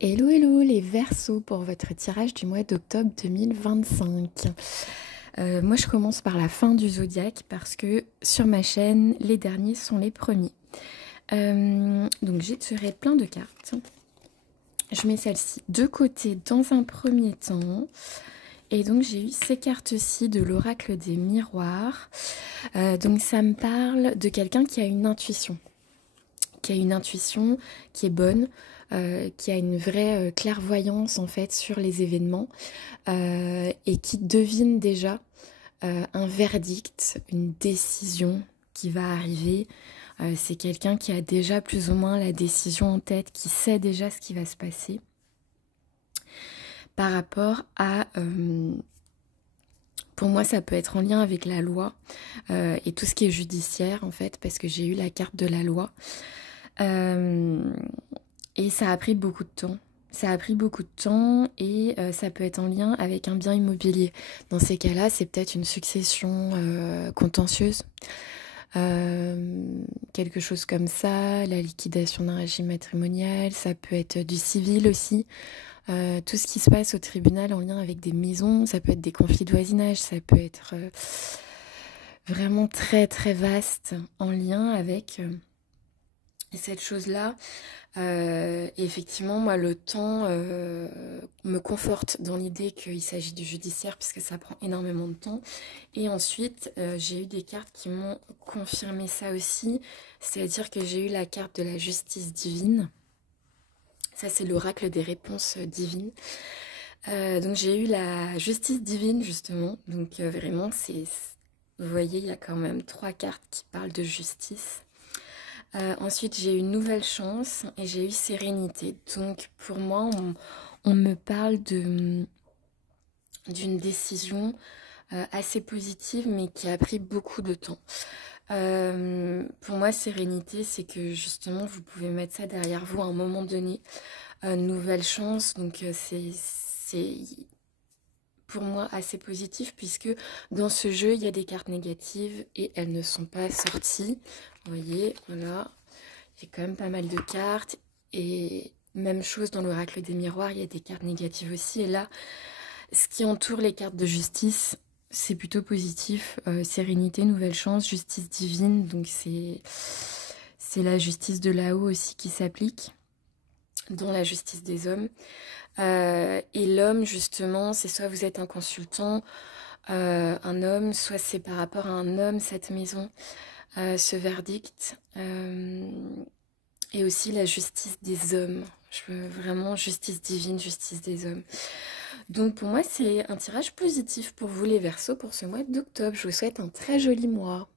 Hello hello les Verseaux pour votre tirage du mois d'octobre 2025. Moi je commence par la fin du zodiaque parce que sur ma chaîne les derniers sont les premiers. Donc j'ai tiré plein de cartes. Je mets celle-ci de côté dans un premier temps. Et donc j'ai eu ces cartes-ci de l'oracle des miroirs. Donc ça me parle de quelqu'un qui a une intuition. Qui est bonne, qui a une vraie clairvoyance en fait sur les événements et qui devine déjà un verdict, une décision qui va arriver. C'est quelqu'un qui a déjà plus ou moins la décision en tête, qui sait déjà ce qui va se passer par rapport à... pour moi, ça peut être en lien avec la loi et tout ce qui est judiciaire en fait, parce que j'ai eu la carte de la loi. Et ça a pris beaucoup de temps. Ça a pris beaucoup de temps et ça peut être en lien avec un bien immobilier. Dans ces cas-là, c'est peut-être une succession contentieuse. Quelque chose comme ça, la liquidation d'un régime matrimonial, ça peut être du civil aussi. Tout ce qui se passe au tribunal en lien avec des maisons, ça peut être des conflits de voisinage, ça peut être vraiment très très vaste en lien avec cette chose-là. Et effectivement, moi, le temps me conforte dans l'idée qu'il s'agit du judiciaire puisque ça prend énormément de temps. Et ensuite, j'ai eu des cartes qui m'ont confirmé ça aussi. C'est-à-dire que j'ai eu la carte de la justice divine. Ça, c'est l'oracle des réponses divines. Donc, j'ai eu la justice divine, justement. Donc, vraiment, vous voyez, il y a quand même 3 cartes qui parlent de justice. Ensuite, j'ai eu une nouvelle chance et j'ai eu sérénité. Donc, pour moi, on me parle d'une décision assez positive, mais qui a pris beaucoup de temps. Pour moi, sérénité, c'est que justement, vous pouvez mettre ça derrière vous à un moment donné. Nouvelle chance, donc c'est pour moi assez positif puisque dans ce jeu, il y a des cartes négatives et elles ne sont pas sorties. Vous voyez, voilà, j'ai quand même pas mal de cartes et même chose dans l'oracle des miroirs, il y a des cartes négatives aussi. Et là, ce qui entoure les cartes de justice, c'est plutôt positif. Sérénité, nouvelle chance, justice divine, donc c'est la justice de là-haut aussi qui s'applique, dont la justice des hommes. Et l'homme, justement, c'est soit vous êtes un consultant, un homme, soit c'est par rapport à un homme, cette maison, ce verdict. Et aussi la justice des hommes. Je veux vraiment justice divine, justice des hommes. Donc pour moi, c'est un tirage positif pour vous les Verseaux pour ce mois d'octobre. Je vous souhaite un très joli mois.